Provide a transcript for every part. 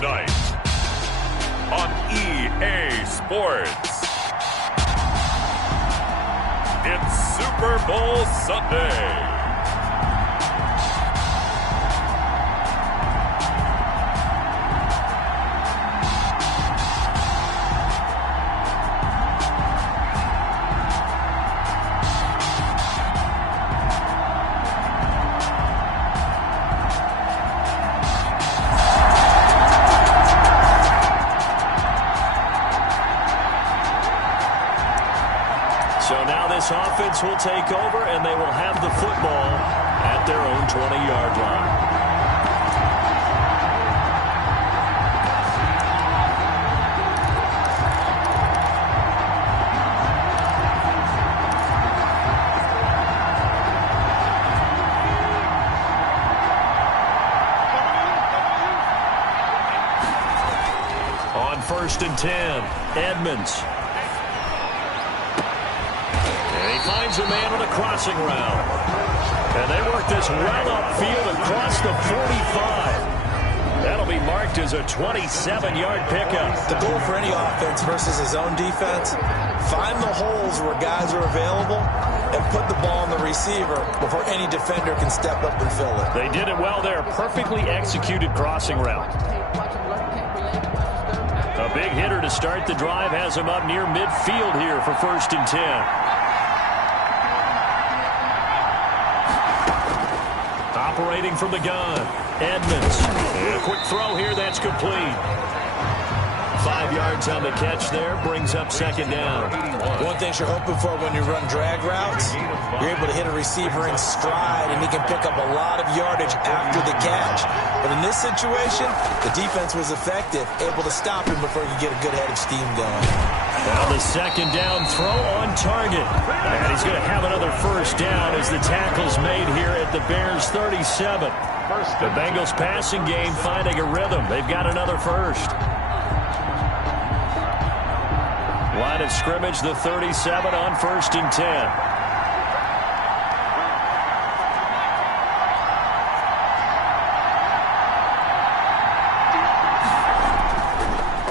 tonight on EA Sports. It's Super Bowl Sunday. Offense will take over, and they will have the football at their own 20-yard line. On 1st and 10, Edmonds. Finds a man on a crossing route. And they work this well upfield across the 45. That'll be marked as a 27-yard pickup. The goal for any offense versus his own defense, find the holes where guys are available and put the ball on the receiver before any defender can step up and fill it. They did it well there. Perfectly executed crossing route. A big hitter to start the drive has him up near midfield here for 1st and 10. Operating from the gun, Edmonds. And a quick throw here, that's complete. 5 yards on the catch there, brings up 2nd down. One thing you're hoping for when you run drag routes, you're able to hit a receiver in stride, and he can pick up a lot of yardage after the catch. But in this situation, the defense was effective, able to stop him before he could get a good head of steam going. Now the 2nd down throw on target. And he's going to have another 1st down as the tackle's made here at the Bears' 37. The Bengals passing game finding a rhythm. They've got another 1st. Line of scrimmage, the 37 on 1st and 10.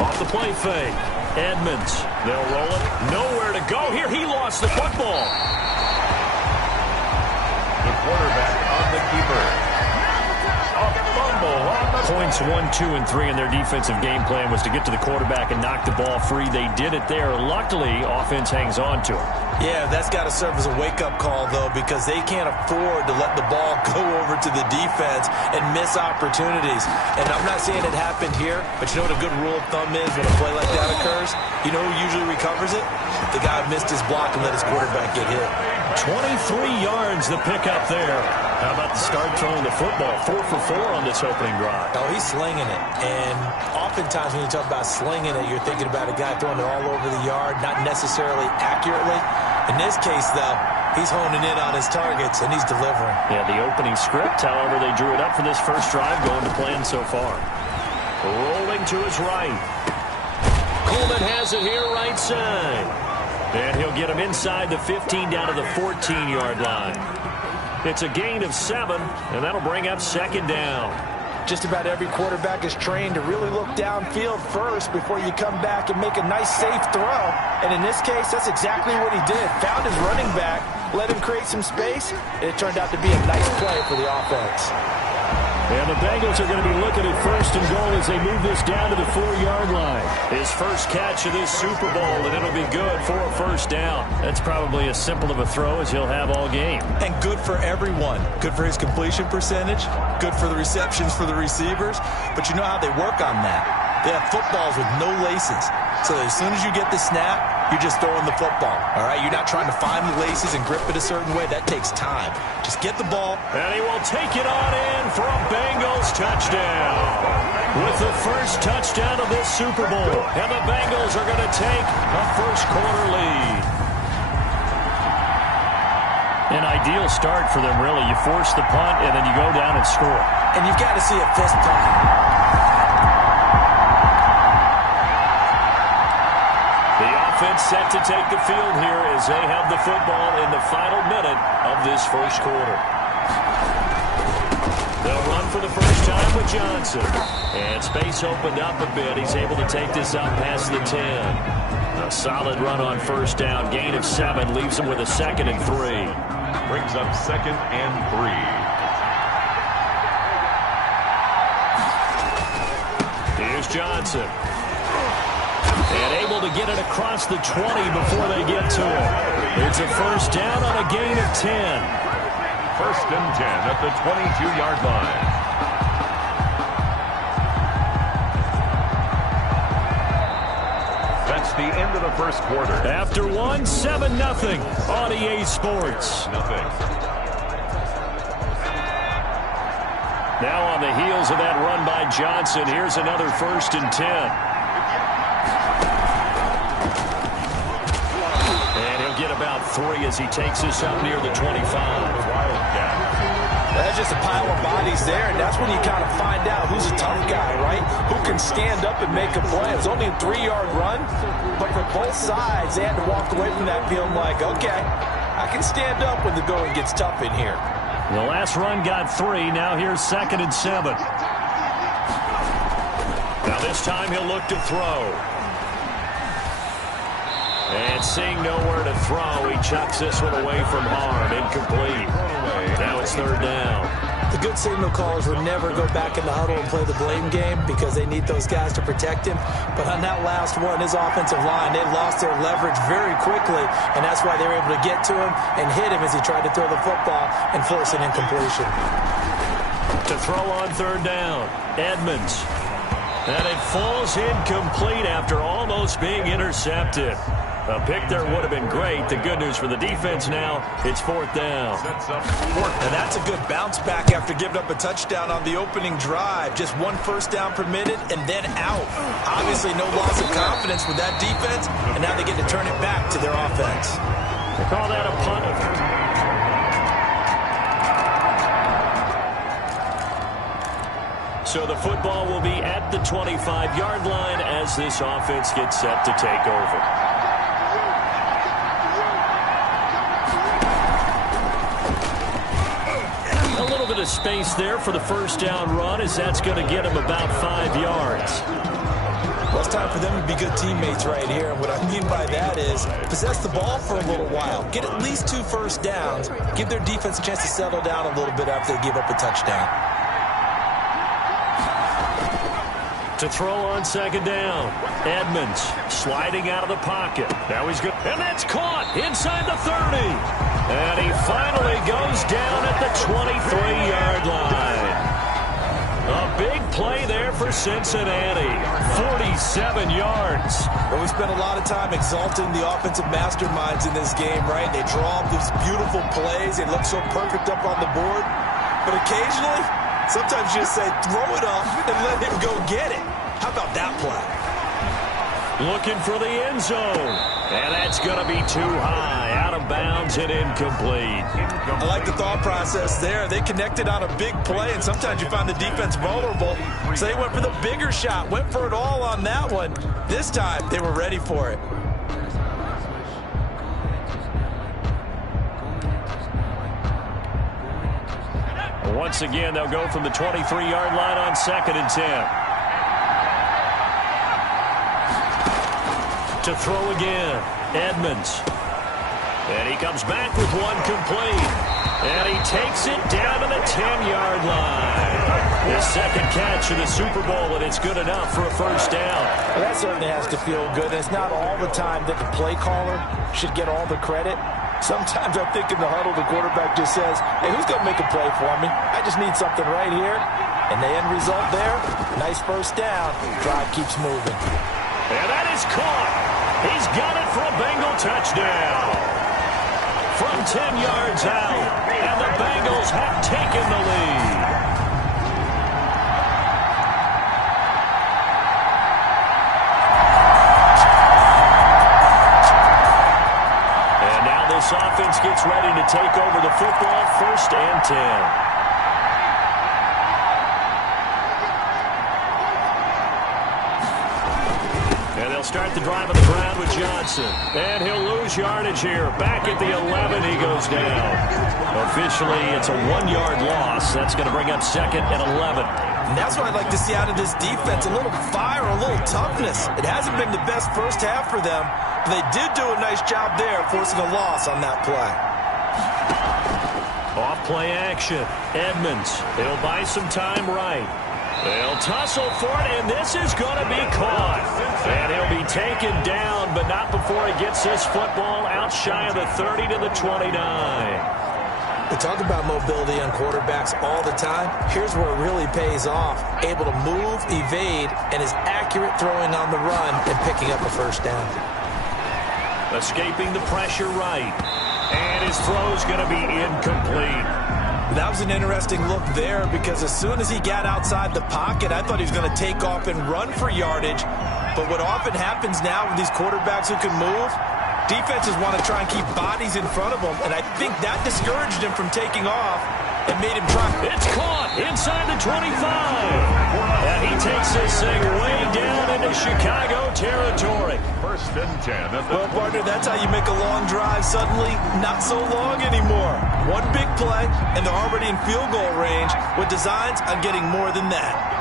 Off the play fake. Edmonds. They'll roll it. Nowhere to go here. He lost the football. The quarterback on the keeper. A fumble on the Points 1, 2, and 3 in their defensive game plan was to get to the quarterback and knock the ball free. They did it there. Luckily, offense hangs on to it. Yeah, that's got to serve as a wake-up call, though, because they can't afford to let the ball go over to the defense and miss opportunities. And I'm not saying it happened here, but you know what a good rule of thumb is when a play like that occurs? You know who usually recovers it? The guy who missed his block and let his quarterback get hit. 23 yards the pickup there. How about the start throwing the football? 4 for 4 on this opening drive. Oh, he's slinging it. And oftentimes when you talk about slinging it, you're thinking about a guy throwing it all over the yard, not necessarily accurately. In this case, though, he's honing in on his targets, and he's delivering. Yeah, the opening script, however, they drew it up for this first drive, going to plan so far. Rolling to his right. Coleman has it here right side. And he'll get him inside the 15 down to the 14-yard line. It's a gain of 7, and that'll bring up 2nd down. Just about every quarterback is trained to really look downfield first before you come back and make a nice, safe throw. And in this case, that's exactly what he did. Found his running back, let him create some space, and it turned out to be a nice play for the offense. And the Bengals are going to be looking at 1st and goal as they move this down to the 4-yard line. His first catch of this Super Bowl, and it'll be good for a 1st down. That's probably as simple of a throw as he'll have all game. And good for everyone. Good for his completion percentage. Good for the receptions for the receivers. But you know how they work on that. They have footballs with no laces. So as soon as you get the snap, you're just throwing the football. All right? You're not trying to find the laces and grip it a certain way. That takes time. Just get the ball. And he will take it on in for a Bengals touchdown. With the first touchdown of this Super Bowl. And the Bengals are going to take a first-quarter lead. An ideal start for them, really. You force the punt, and then you go down and score. And you've got to see a fist pump. Offense set to take the field here as they have the football in the final minute of this first quarter. They'll run for the first time with Johnson. And space opened up a bit. He's able to take this out past the 10. A solid run on first down. Gain of 7 leaves him with a 2nd and 3. Brings up 2nd and 3. Here's Johnson. And able to get it across the 20 before they get to it. It's a first down on a gain of 10. 1st and 10 at the 22-yard line. That's the end of the first quarter. After 1, 7-0 on EA Sports. Nothing. Now on the heels of that run by Johnson, here's another 1st and 10. And he'll get about 3 as he takes this up near the 25. That's just a pile of bodies there, and that's when you kind of find out who's a tough guy, right? Who can stand up and make a play. It's only a 3-yard run, but for both sides, they had to walk away from that feeling like, okay, I can stand up when the going gets tough in here. The last run got 3. Now here's 2nd and 7. Now this time he'll look to throw. And seeing nowhere to throw, he chucks this one away from hard. Incomplete. Now it's 3rd down. The good signal callers would never go back in the huddle and play the blame game because they need those guys to protect him. But on that last one, his offensive line, they lost their leverage very quickly, and that's why they were able to get to him and hit him as he tried to throw the football and force an incompletion. To throw on 3rd down, Edmonds. And it falls incomplete after almost being intercepted. A pick there would have been great. The good news for the defense now, it's 4th down. And that's a good bounce back after giving up a touchdown on the opening drive. Just 1 first down permitted and then out. Obviously no loss of confidence with that defense, and now they get to turn it back to their offense. They call that a punt. So the football will be at the 25-yard line as this offense gets set to take over. Of space there for the first down run, as that's going to get him about 5 yards. Well, it's time for them to be good teammates right here. And what I mean by that is possess the ball for a little while. Get at least 2 first downs. Give their defense a chance to settle down a little bit after they give up a touchdown. To throw on 2nd down, Edmonds sliding out of the pocket. Now he's good. And that's caught inside the 30. And he finally goes down at the 23-yard line. A big play there for Cincinnati. 47 yards. Well, we spent a lot of time exalting the offensive masterminds in this game, right? They draw up these beautiful plays. They look so perfect up on the board. But occasionally, sometimes you just say, throw it up and let him go get it. How about that play? Looking for the end zone. And that's going to be too high. Out of bounds and incomplete. I like the thought process there. They connected on a big play, and sometimes you find the defense vulnerable. So they went for the bigger shot, went for it all on that one. This time, they were ready for it. Once again, they'll go from the 23-yard line on 2nd and 10. To throw again, Edmonds. And he comes back with one complete. And he takes it down to the 10-yard line. His 2nd catch of the Super Bowl, and it's good enough for a first down. Well, that certainly has to feel good. It's not all the time that the play caller should get all the credit. Sometimes I think in the huddle, the quarterback just says, hey, who's going to make a play for me? I just need something right here. And the end result there, nice first down. Drive keeps moving. And that is caught. He's got it for a Bengal touchdown. From 10 yards out, and the Bengals have taken the lead. And now this offense gets ready to take over the football, 1st and 10. And they'll start the drive on the ground with Johnson. And he'll lose yardage here. Back at the 11, he goes down. Officially, it's a 1-yard loss. That's going to bring up second and 11. And that's what I'd like to see out of this defense, a little fire, a little toughness. It hasn't been the best first half for them, but they did do a nice job there forcing a loss on that play. Off play action. Edmonds. He'll buy some time right. They'll tussle for it, and this is going to be caught. And he'll be taken down, but not before he gets this football out shy of the 30 to the 29. We talk about mobility on quarterbacks all the time. Here's where it really pays off. Able to move, evade, and is accurate throwing on the run and picking up a first down. Escaping the pressure right. And his throw's going to be incomplete. That was an interesting look there because as soon as he got outside the pocket, I thought he was going to take off and run for yardage. But what often happens now with these quarterbacks who can move, defenses want to try and keep bodies in front of them, and I think that discouraged him from taking off and made him try. It's caught inside the 25. And he takes this thing way down into Chicago territory. First and 10. Well, partner, that's how you make a long drive suddenly not so long anymore. One big play, and they're already in field goal range with designs on getting more than that.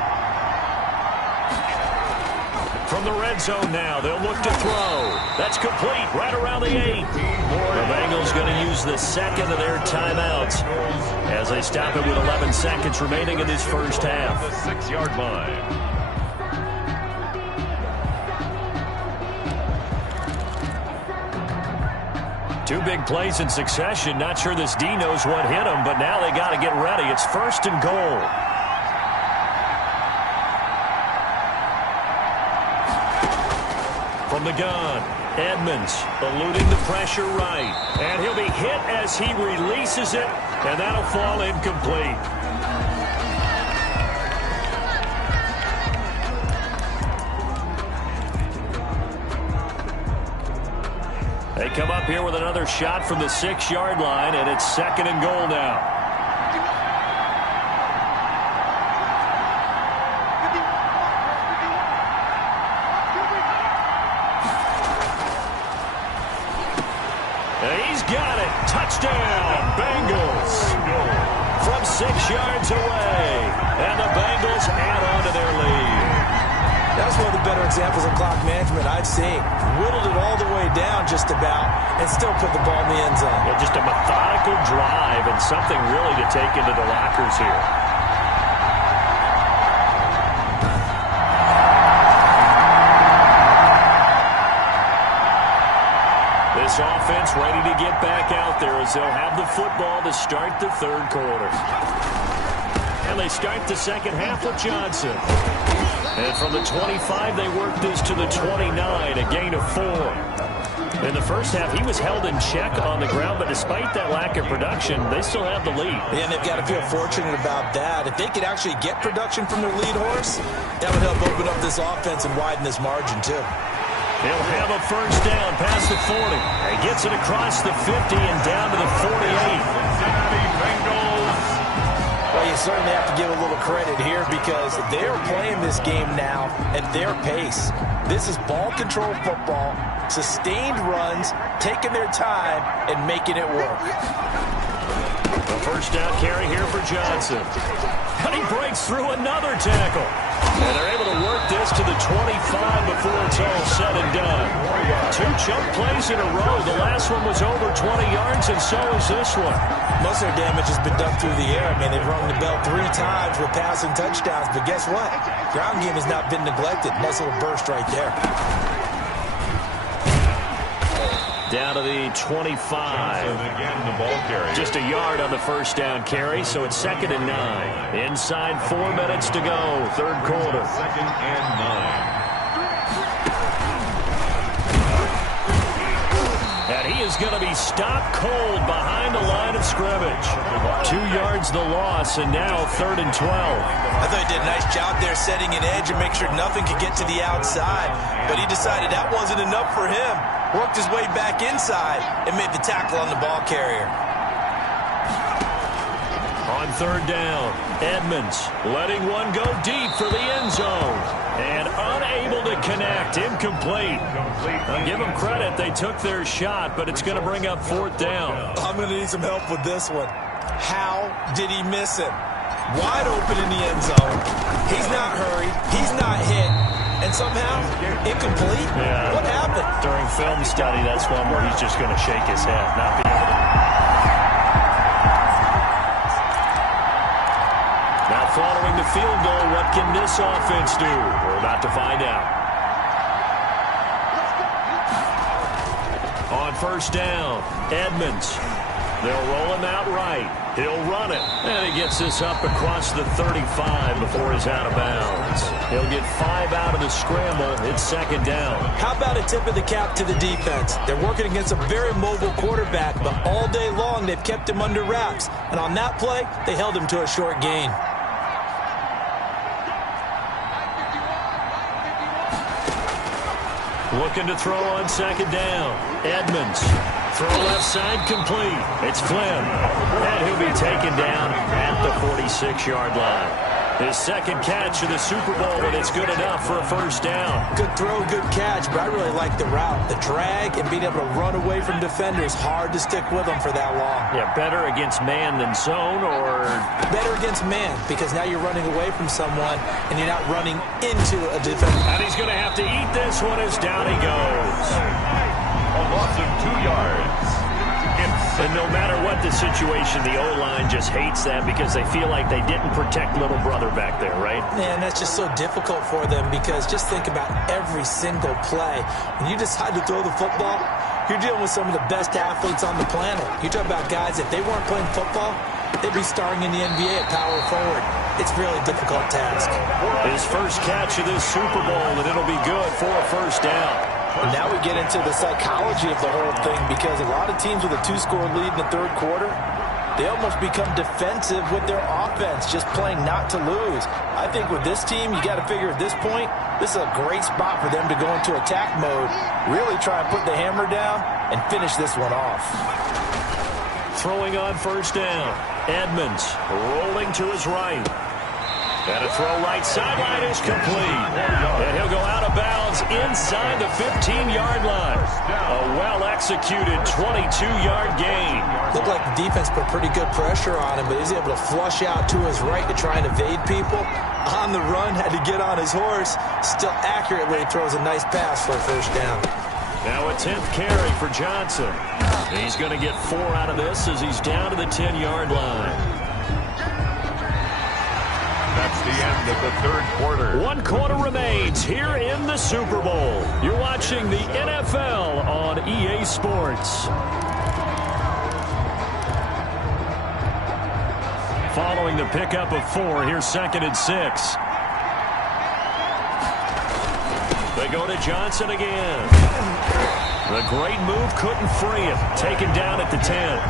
From the red zone now, they'll look to throw. That's complete right around the 8. The Bengals going to use the second of their timeouts as they stop it with 11 seconds remaining in this first half. The 6-yard line. Two big plays in succession. Not sure this D knows what hit him, but now they got to get ready. It's first and goal. From the gun, Edmonds eluding the pressure right. And he'll be hit as he releases it, and that'll fall incomplete. They come up here with another shot from the 6-yard line, and it's second and goal now. He's got it. Touchdown, Bengals. From 6 yards away. And the Bengals add on to their lead. That's one of the better examples of clock management I've seen. Whittled it all the way down just about and still put the ball in the end zone. Yeah, just a methodical drive and something really to take into the lockers here. This offense ready to get back out there as they'll have the football to start the third quarter. And they start the second half with Johnson. And from the 25, they work this to the 29, a gain of 4. In the first half, he was held in check on the ground, but despite that lack of production, they still have the lead. Yeah, and they've got to feel fortunate about that. If they could actually get production from their lead horse, that would help open up this offense and widen this margin, too. He'll have a first down past the 40. He gets it across the 50 and down to the 48. Well, you certainly have to give a little credit here because they're playing this game now at their pace. This is ball control football, sustained runs, taking their time, and making it work. A first down carry here for Johnson. And he breaks through another tackle. And they're able to work this to the 25 before it's all said and done. 2 chunk plays in a row. The last one was over 20 yards, and so is this one. Most of their damage has been done through the air. I mean, they've rung the bell 3 times with passing touchdowns. But guess what? Ground game has not been neglected. Nice little burst right there. Down to the 25. Again, the ball carrier. Just a yard on the first down carry, so it's second and 9. Inside 4 minutes to go, third quarter. Second and 9. And he is going to be stopped cold behind the line of scrimmage. 2 yards the loss, and now third and 12. I thought he did a nice job there setting an edge and make sure nothing could get to the outside. But he decided that wasn't enough for him. Worked his way back inside and made the tackle on the ball carrier. On third down, Edmonds letting one go deep for the end zone. And unable to connect. Sacked, incomplete. I'll give them credit. They took their shot, but it's going to bring up fourth down. I'm going to need some help with this one. How did he miss him? Wide open in the end zone. He's not hurried. He's not hit. And somehow, incomplete? Yeah. What happened? During film study, that's one where he's just going to shake his head, not be able to. Now following the field goal, what can this offense do? We're about to find out. On first down, Edmonds. They'll roll him out right. He'll run it. And he gets this up across the 35 before he's out of bounds. He'll get 5 out of the scramble. It's second down. How about a tip of the cap to the defense? They're working against a very mobile quarterback, but all day long they've kept him under wraps. And on that play, they held him to a short gain. Looking to throw on second down. Edmonds. Throw left side complete. It's Flynn. And he'll be taken down at the 46-yard line. His second catch of the Super Bowl, and it's good enough for a first down. Good throw, good catch, but I really like the route. The drag and being able to run away from defenders, hard to stick with them for that long. Yeah, better against man than zone, or? Better against man, because now you're running away from someone, and you're not running into a defender. And he's going to have to eat this one as down he goes. A loss of 2 yards. And no matter what the situation, the O-line just hates that because they feel like they didn't protect little brother back there, right? Man, that's just so difficult for them because just think about every single play. When you decide to throw the football, you're dealing with some of the best athletes on the planet. You talk about guys, if they weren't playing football, they'd be starring in the NBA at power forward. It's a really difficult task. His first catch of this Super Bowl, and it'll be good for a first down. And now we get into the psychology of the whole thing because a lot of teams with a 2-score lead in the third quarter, they almost become defensive with their offense, just playing not to lose. I think with this team, you got to figure at this point, this is a great spot for them to go into attack mode, really try and put the hammer down and finish this one off. Throwing on first down, Edmonds rolling to his right. And a throw right sideline is complete. And he'll go out of bounds inside the 15-yard line. A well-executed 22-yard gain. Looked like the defense put pretty good pressure on him, but he's able to flush out to his right to try and evade people. On the run, had to get on his horse. Still accurate when he throws a nice pass for a first down. Now a 10th carry for Johnson. He's going to get 4 out of this as he's down to the 10-yard line. That's the end of the third quarter. 1 quarter remains here in the Super Bowl. You're watching the NFL on EA Sports. Following the pickup of 4, here's 2nd and 6. They go to Johnson again. The great move couldn't free him. Taken down at the 10.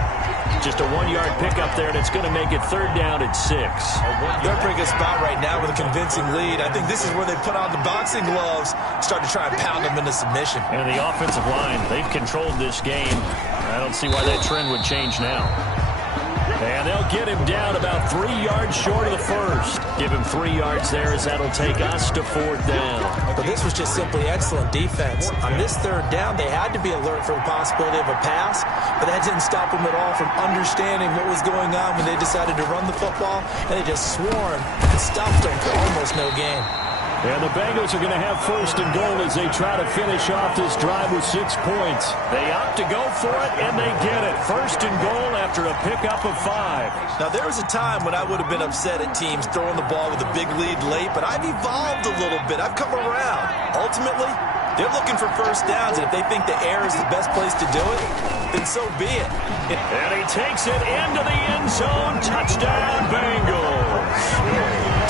Just a 1-yard pickup there, and it's going to make it 3rd down at 6. They're in a pretty good spot right now with a convincing lead. I think this is where they put on the boxing gloves, start to try and pound them into submission. And the offensive line, they've controlled this game. I don't see why that trend would change now. And they'll get him down about 3 yards short of the first. Give him 3 yards there as that'll take us to 4th down. But this was just simply excellent defense. On this 3rd down, they had to be alert for the possibility of a pass, but that didn't stop them at all from understanding what was going on when they decided to run the football, and they just swarmed and stuffed them for almost no gain. And the Bengals are going to have 1st and goal as they try to finish off this drive with 6 points. They opt to go for it, and they get it. 1st and goal after a pickup of 5. Now, there was a time when I would have been upset at teams throwing the ball with a big lead late, but I've evolved a little bit. I've come around. Ultimately, they're looking for first downs, and if they think the air is the best place to do it, then so be it. And he takes it into the end zone. Touchdown, Bengals.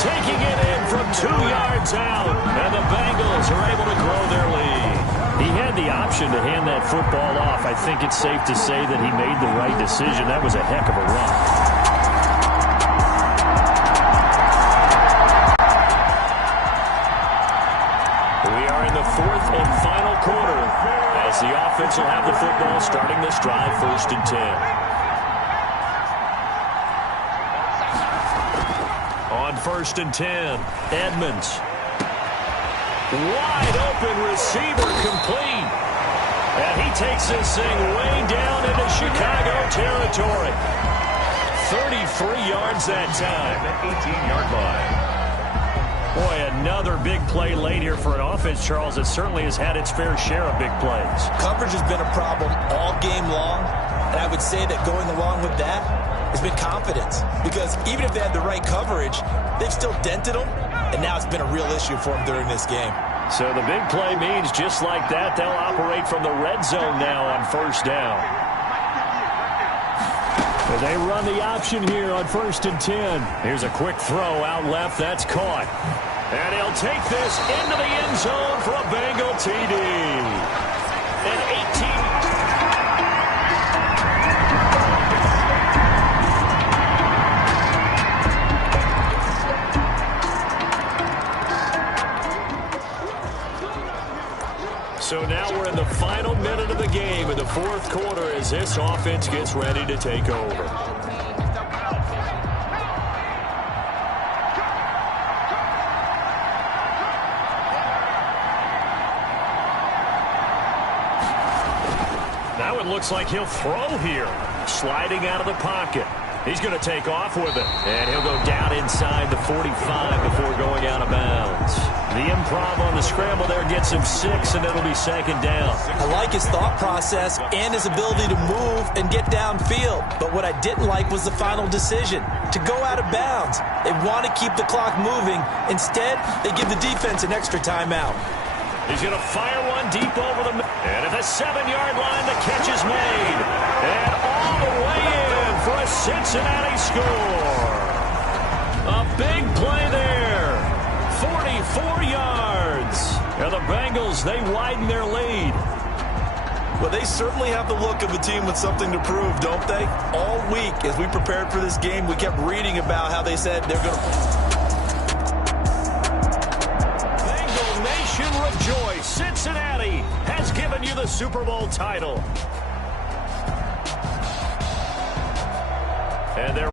Taking it in from 2 yards out, and the Bengals are able to grow their lead. He had the option to hand that football off. I think it's safe to say that he made the right decision. That was a heck of a run. We are in the 4th and final quarter as the offense will have the football starting this drive 1st and 10. On 1st and 10, Edmonds. Wide open receiver complete. And he takes this thing way down into Chicago territory. 33 yards that time. 18-yard line. Boy, another big play late here for an offense, Charles, that certainly has had its fair share of big plays. Coverage has been a problem all game long, and I would say that going along with that has been confidence. Because even if they had the right coverage, they've still dented them, and now it's been a real issue for them during this game. So the big play means just like that, they'll operate from the red zone now on first down. And they run the option here on 1st and 10. Here's a quick throw out left. That's caught. And he'll take this into the end zone for a Bengal TD. An 18... So now we're in the final minute of the game in the fourth quarter as this offense gets ready to take over. Now it looks like he'll throw here. Sliding out of the pocket. He's going to take off with it. And he'll go down inside the 45 before going out of bounds. The improv on the scramble there gets him 6, and it'll be 2nd down. I like his thought process and his ability to move and get downfield. But what I didn't like was the final decision, to go out of bounds. They want to keep the clock moving. Instead, they give the defense an extra timeout. He's going to fire one deep over the middle. And at the 7-yard line, the catch is made. And all the way in for a Cincinnati score. A big play there. 44 yards. And the Bengals, they widen their lead. Well, they certainly have the look of a team with something to prove, don't they? All week, as we prepared for this game, we kept reading about how they said they're going to... Rejoice, Cincinnati has given you the Super Bowl title. And they're